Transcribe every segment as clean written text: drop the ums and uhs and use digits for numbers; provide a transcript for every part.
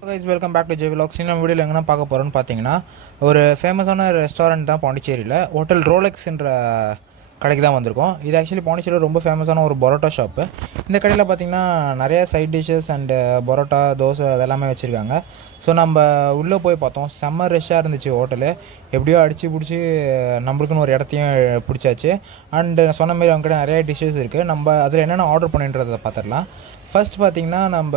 guys, welcome back to J Vlogs. இந்த வீடியோவில் எங்கன்னா பார்க்க போகிறோன்னு பார்த்தீங்கன்னா ஒரு ஃபேமஸான ரெஸ்டாரண்ட் தான் பாண்டிச்சேரியில் ஹோட்டல் ரோலெக்ஸ்ன்ற கடைக்கு தான் வந்திருக்கோம். இது ஆக்சுவலி பாண்டிச்சேரியில் ரொம்ப ஃபேமஸான ஒரு பரோட்டா ஷாப்பு. இந்த கடையில் பார்த்தீங்கன்னா நிறைய side dishes and parotta dosa அதெல்லாமே வச்சுருக்காங்க. ஸோ நம்ம உள்ளே போய் பார்த்தோம், செம்ம ரெஷ்ஷாக இருந்துச்சு ஹோட்டலு. எப்படியோ அடித்து பிடிச்சி நம்மளுக்குன்னு ஒரு இடத்தையும் பிடிச்சாச்சு. அண்டு சொன்ன மாரி அவங்க கிட்ட நிறைய டிஷ்ஷஸ் இருக்குது. நம்ம அதில் என்னென்ன ஆர்டர் பண்ணின்றதை பார்த்துடலாம். ஃபர்ஸ்ட் பார்த்திங்கன்னா நம்ம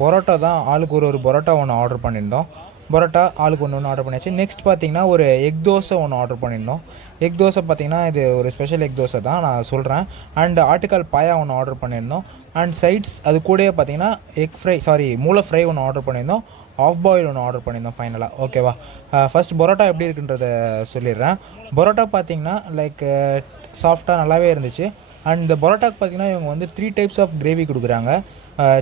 பரோட்டா தான் ஆளுக்கு ஒரு பரோட்டா ஒன்று ஆர்டர் பண்ணியிருந்தோம். பரோட்டா ஆளுக்கு ஒன்று ஆர்டர் பண்ணியாச்சு. நெக்ஸ்ட் பார்த்திங்கன்னா ஒரு எக் தோசை ஒன்று ஆர்டர் பண்ணியிருந்தோம். எக் தோசை பார்த்திங்கன்னா இது ஒரு ஸ்பெஷல் எக் தோசை தான் நான் சொல்கிறேன். அண்ட் ஆட்டுக்கால் பாயா ஒன்று ஆர்டர் பண்ணியிருந்தோம். அண்ட் சைட்ஸ் அது கூடயே பார்த்திங்கன்னா மூளை ஃப்ரை ஒன்று ஆர்டர் பண்ணியிருந்தோம். ஆஃப் பாயில் ஒன்று ஆர்டர் பண்ணியிருந்தோம் ஃபைனலாக. ஓகேவா, ஃபஸ்ட் பரோட்டா எப்படி இருக்குன்றத சொல்லிடுறேன். பரோட்டா பார்த்திங்கன்னா லைக் சாஃப்டாக நல்லாவே இருந்துச்சு. அண்ட் இந்த பரோட்டாக்கு பார்த்திங்கன்னா இவங்க வந்து 3 டைப்ஸ் ஆஃப் கிரேவி கொடுக்குறாங்க.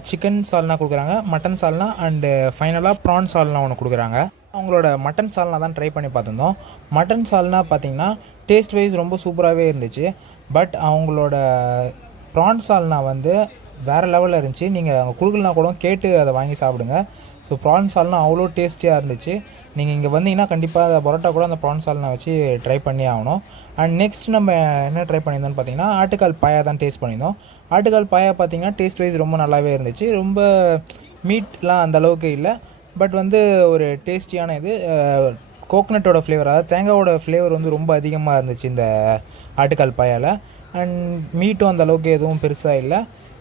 சிக்கன் சால்னா கொடுக்குறாங்க, மட்டன் சால்னா அண்டு ஃபைனலாக ப்ரான் சால்னா ஒன்று கொடுக்குறாங்க. அவங்களோட மட்டன் சால்னா தான் ட்ரை பண்ணி பார்த்துருந்தோம். மட்டன் சால்னா பார்த்திங்கன்னா டேஸ்ட் வைஸ் ரொம்ப சூப்பராகவே இருந்துச்சு. பட் அவங்களோட ப்ரான் சால்னா வந்து வேறு லெவலில் இருந்துச்சு. நீங்கள் அவங்க கொடுக்கலனா கூட கேட்டு அதை வாங்கி சாப்பிடுங்க. ஸோ ப்ரான் சால்னா அவ்வளோ டேஸ்டியாக இருந்துச்சு. நீங்கள் இங்கே வந்தீங்கன்னா கண்டிப்பாக பரோட்டா கூட அந்த ப்ரான் சால்னா வச்சு ட்ரை பண்ணி ஆகணும். அண்ட் நெக்ஸ்ட் நம்ம என்ன ட்ரை பண்ணியிருந்தோம்னு பார்த்தீங்கன்னா ஆட்டுக்கால் பாயா தான் டேஸ்ட் பண்ணியிருந்தோம். ஆட்டுக்கால் பாயா பார்த்தீங்கன்னா டேஸ்ட் வைஸ் ரொம்ப நல்லாவே இருந்துச்சு. ரொம்ப மீட்லாம் அந்த அளவுக்கு இல்லை, பட் வந்து ஒரு டேஸ்டியான இது. கோகனட்டோட ஃப்ளேவர், அதாவது தேங்காயோட ஃப்ளேவர் வந்து ரொம்ப அதிகமாக இருந்துச்சு இந்த ஆட்டுக்கால் பாயாவில். அண்ட் மீட்டும் அந்த அளவுக்கு எதுவும் பெருசாக இல்லை.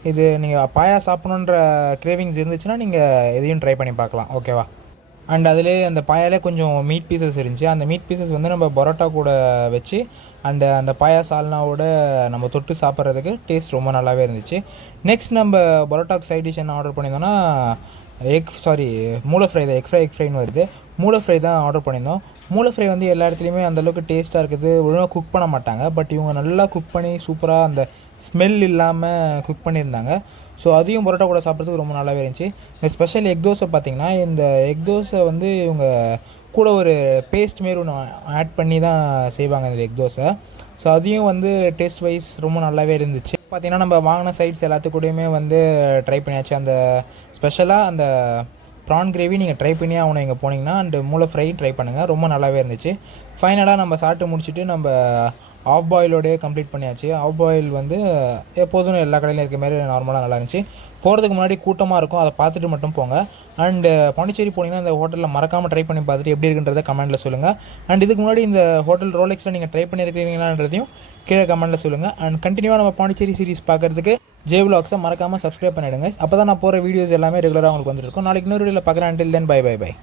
இது நீங்கள் பாயா சாப்பிட்ணுன்ற கிரேவிங்ஸ் இருந்துச்சுன்னா நீங்கள் எதையும் ட்ரை பண்ணி பார்க்கலாம். ஓகேவா. அண்ட் அதிலே அந்த பாயாலே கொஞ்சம் மீட் பீசஸ் இருந்துச்சு. அந்த மீட் பீசஸ் வந்து நம்ம பரோட்டா கூட வச்சு அண்டு அந்த பாயா சால்னாவோட நம்ம தொட்டு சாப்பிட்றதுக்கு டேஸ்ட் ரொம்ப நல்லாவே இருந்துச்சு. நெக்ஸ்ட் நம்ம பரோட்டாக்கு சைட் டிஷ் என்ன ஆர்டர் பண்ணியிருந்தோன்னா மூளை ஃப்ரை தான். எக் ஃப்ரைன்னு வருது. மூளை ஃப்ரை தான் ஆர்டர் பண்ணியிருந்தோம். மூளை ஃப்ரை வந்து எல்லா இடத்துலையுமே அந்தளவுக்கு டேஸ்ட்டாக இருக்குது. ஒழுங்காக குக் பண்ண மாட்டாங்க, பட் இவங்க நல்லா குக் பண்ணி சூப்பராக அந்த ஸ்மெல் இல்லாமல் குக் பண்ணியிருந்தாங்க. ஸோ அதையும் பரோட்டா கூட சாப்பிட்றதுக்கு ரொம்ப நல்லாவே இருந்துச்சு. இந்த ஸ்பெஷல் எக் தோசை பார்த்திங்கன்னா இந்த எக் தோசை வந்து இவங்க கூட ஒரு பேஸ்ட் மாரி ஒன்று ஆட் பண்ணி தான் செய்வாங்க இந்த எக் தோசை. ஸோ அதையும் வந்து டேஸ்ட் வைஸ் ரொம்ப நல்லாவே இருந்துச்சு. பார்த்திங்கன்னா நம்ம வாங்கின சைட்ஸ் எல்லாத்துக்கூடையுமே வந்து ட்ரை பண்ணியாச்சு. அந்த ஸ்பெஷலாக அந்த ப்ரான் கிரேவி நீங்கள் ட்ரை பண்ணி ஆகணும் இங்கே போனீங்கன்னா. அண்டு மூளை ஃப்ரை ட்ரை பண்ணுங்கள், ரொம்ப நல்லாவே இருந்துச்சு. ஃபைனலாக நம்ம சாப்பிட்டு முடிச்சுட்டு நம்ம ஆஃப் பாயிலோடய கம்ப்ளீட் பண்ணியாச்சு. ஆஃப் பாயில் வந்து எப்போதும் எல்லா கடையிலும் இருக்க மாதிரி நார்மலாக நல்லா இருந்துச்சு. போகிறதுக்கு முன்னாடி கூட்டமாக இருக்கும், அதை பார்த்துட்டு மட்டும் போங்க. அண்டு பாண்டிச்சேரி போனீங்கன்னா இந்த ஹோட்டலில் மறக்காமல் ட்ரை பண்ணி பார்த்துட்டு எப்படி இருக்குன்றதை கமெண்ட்டில் சொல்லுங்கள். அண்ட் இதுக்கு முன்னாடி இந்த ஹோட்டல் ரோலெக்ஸில் நீங்கள் ட்ரை பண்ணியிருக்கீங்களான்றதையும் கீழே கமெண்ட்டில் சொல்லுங்கள். அண்ட் கண்டினியூவாக நம்ம பாண்டிச்சேரி சீரிஸ் பார்க்குறதுக்கு J Vlogs மறக்காமல் சப்ஸ்கிரைப் பண்ணிவிடுங்க. அப்போ தான் நான் போகிற வீடியோஸ் எல்லாமே ரெகுலராக உங்களுக்கு வந்துருக்கும். நாளைக்கு இன்னொரு வீடியோவில் பார்க்குறேன். until then bye.